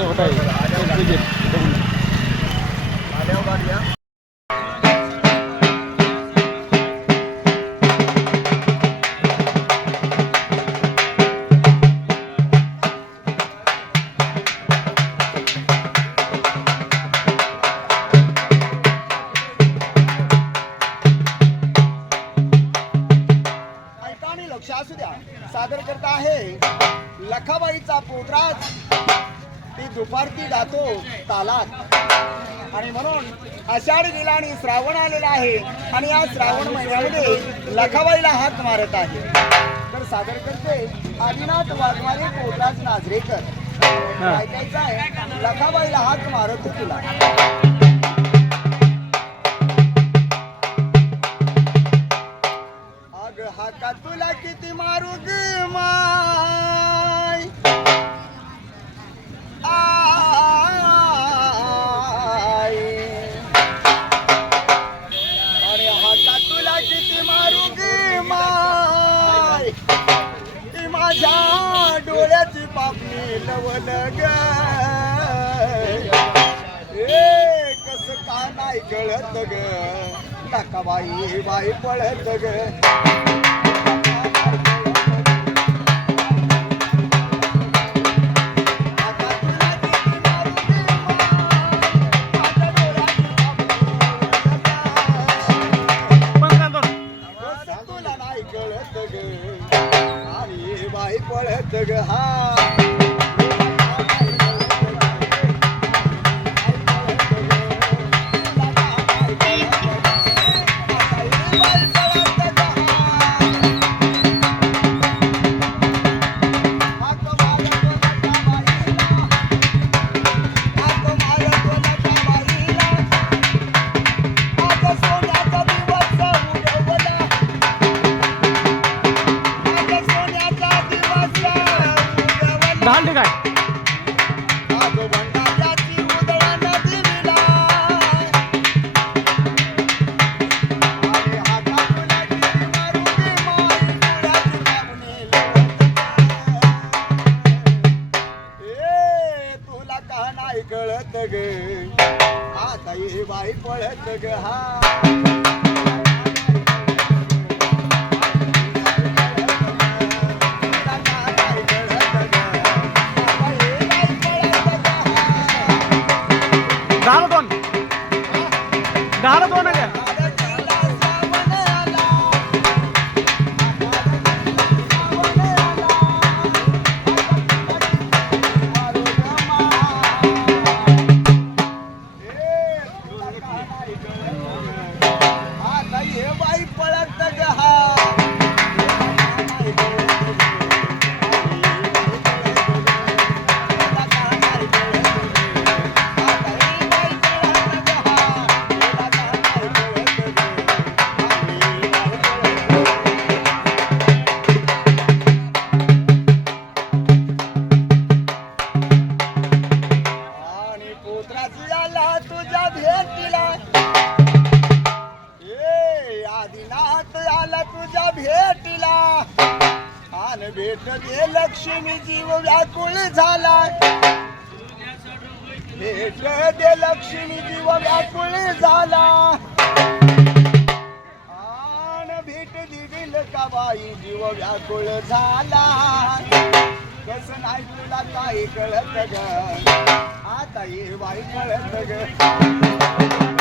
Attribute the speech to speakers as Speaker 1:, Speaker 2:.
Speaker 1: होत आहे?
Speaker 2: ऐका सादर करता आहे. लखाबाईचा पोतराज ती दुपारती जातो तालात. आणि म्हणून आषाढ गेला आणि श्रावण आलेला आहे. आणि या श्रावण महिन्यामध्ये लखाबाईला हात मारत आहे. तर सादर करते आदिनाथ वाघमारे पोतराज नाझरेकर ऐकायचं आहे लखाबाईला हात मारत तुला. हाका तुला किती मारू ग माय? आय. अरे हाका तुला किती मारू ग माय? ती माझ्या डोळ्याची पापणी लवल ग. ए कस नाही कळत ग? टाका बाई बाई पळत ग. पळत ग हा
Speaker 1: ढाल
Speaker 2: तुला का नाही कळत ग? आता ये बाई पळत ग हा.
Speaker 1: दहाला
Speaker 2: आदिनाथ आला तुझ्या भेटीला. आन भेट दे लक्ष्मी जीव व्याकुळ झाला. भेट दे लक्ष्मी जीव व्याकुळ झाला. आन भेट दिल का बाई जीव व्याकुळ झाला. कसं नाही तुला काही कळत ग? आता ये बाई कळत ग.